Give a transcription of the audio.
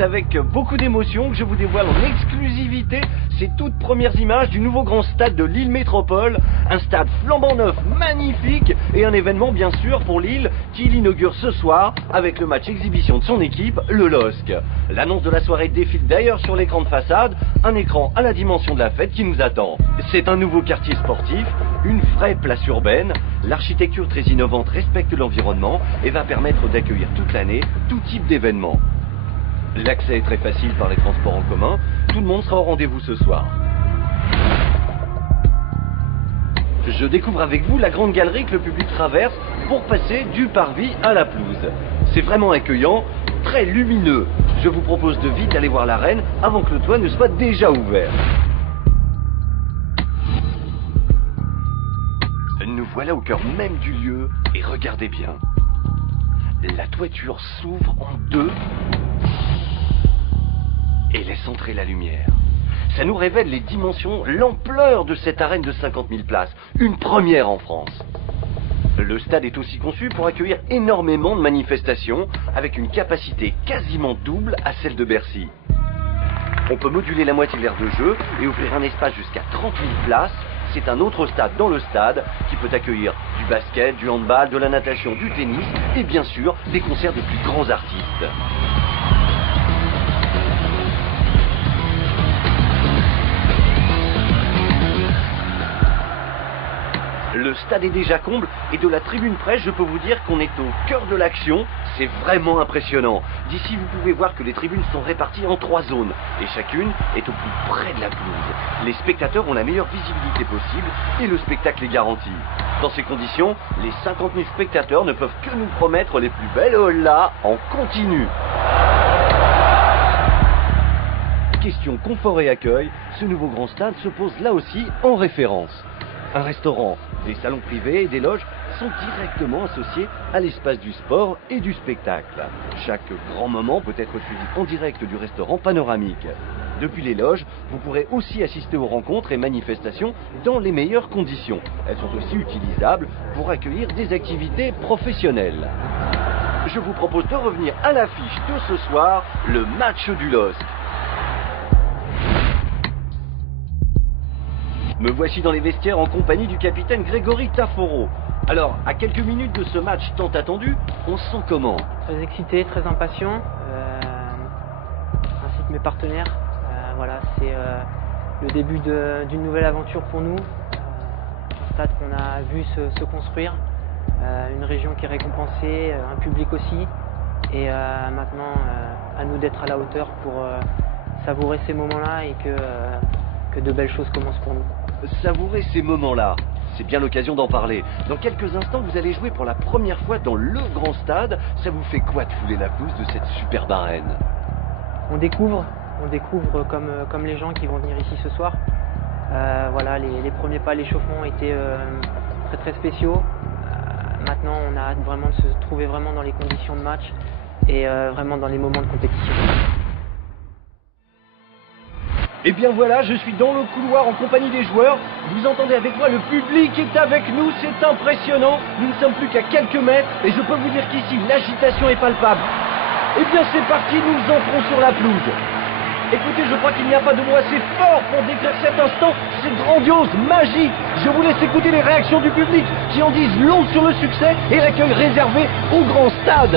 c'est avec beaucoup d'émotion que je vous dévoile en exclusivité ces toutes premières images du nouveau grand stade de Lille Métropole. Un stade flambant neuf, magnifique, et un événement bien sûr pour Lille qui l'inaugure ce soir avec le match exhibition de son équipe, le LOSC. L'annonce de la soirée défile d'ailleurs sur l'écran de façade, un écran à la dimension de la fête qui nous attend. C'est un nouveau quartier sportif, une vraie place urbaine. L'architecture très innovante respecte l'environnement et va permettre d'accueillir toute l'année tout type d'événements. L'accès est très facile par les transports en commun. Tout le monde sera au rendez-vous ce soir. Je découvre avec vous la grande galerie que le public traverse pour passer du parvis à la pelouse. C'est vraiment accueillant, très lumineux. Je vous propose de vite aller voir l'arène avant que le toit ne soit déjà ouvert. Nous voilà au cœur même du lieu et regardez bien. La toiture s'ouvre en deux et laisse entrer la lumière. Ça nous révèle les dimensions, l'ampleur de cette arène de 50 000 places, une première en France. Le stade est aussi conçu pour accueillir énormément de manifestations, avec une capacité quasiment double à celle de Bercy. On peut moduler la moitié de l'aire de jeu et ouvrir un espace jusqu'à 30 000 places. C'est un autre stade dans le stade qui peut accueillir du basket, du handball, de la natation, du tennis et bien sûr des concerts des plus grands artistes. Le stade est déjà comble et de la tribune presse, je peux vous dire qu'on est au cœur de l'action. C'est vraiment impressionnant. D'ici, vous pouvez voir que les tribunes sont réparties en 3 zones et chacune est au plus près de la pelouse. Les spectateurs ont la meilleure visibilité possible et le spectacle est garanti. Dans ces conditions, les 50 000 spectateurs ne peuvent que nous promettre les plus belles hollas en continu. Question confort et accueil, ce nouveau grand stade se pose là aussi en référence. Un restaurant, des salons privés et des loges sont directement associés à l'espace du sport et du spectacle. Chaque grand moment peut être suivi en direct du restaurant panoramique. Depuis les loges, vous pourrez aussi assister aux rencontres et manifestations dans les meilleures conditions. Elles sont aussi utilisables pour accueillir des activités professionnelles. Je vous propose de revenir à l'affiche de ce soir, le match du LOSC. Me voici dans les vestiaires en compagnie du capitaine Grégory Taforo. Alors, à quelques minutes de ce match tant attendu, on se sent comment? Très excité, très impatient, ainsi que mes partenaires. Voilà, c'est le début d'une nouvelle aventure pour nous. Un stade qu'on a vu se construire, une région qui est récompensée, un public aussi. Et maintenant, à nous d'être à la hauteur pour savourer ces moments-là et que de belles choses commencent pour nous. Savourer ces moments-là, c'est bien l'occasion d'en parler. Dans quelques instants, vous allez jouer pour la première fois dans le grand stade. Ça vous fait quoi de fouler la pelouse de cette superbe arène? On découvre comme les gens qui vont venir ici ce soir. Voilà, les premiers pas à l'échauffement étaient très très spéciaux. Maintenant, on a hâte vraiment de se trouver vraiment dans les conditions de match et vraiment dans les moments de compétition. Et bien voilà, je suis dans le couloir en compagnie des joueurs. Vous entendez avec moi, le public est avec nous, c'est impressionnant. Nous ne sommes plus qu'à quelques mètres et je peux vous dire qu'ici, l'agitation est palpable. Et bien c'est parti, nous entrons sur la pelouse. Écoutez, je crois qu'il n'y a pas de mots assez fort pour décrire cet instant. C'est grandiose, magique. Je vous laisse écouter les réactions du public qui en disent long sur le succès et l'accueil réservé au grand stade.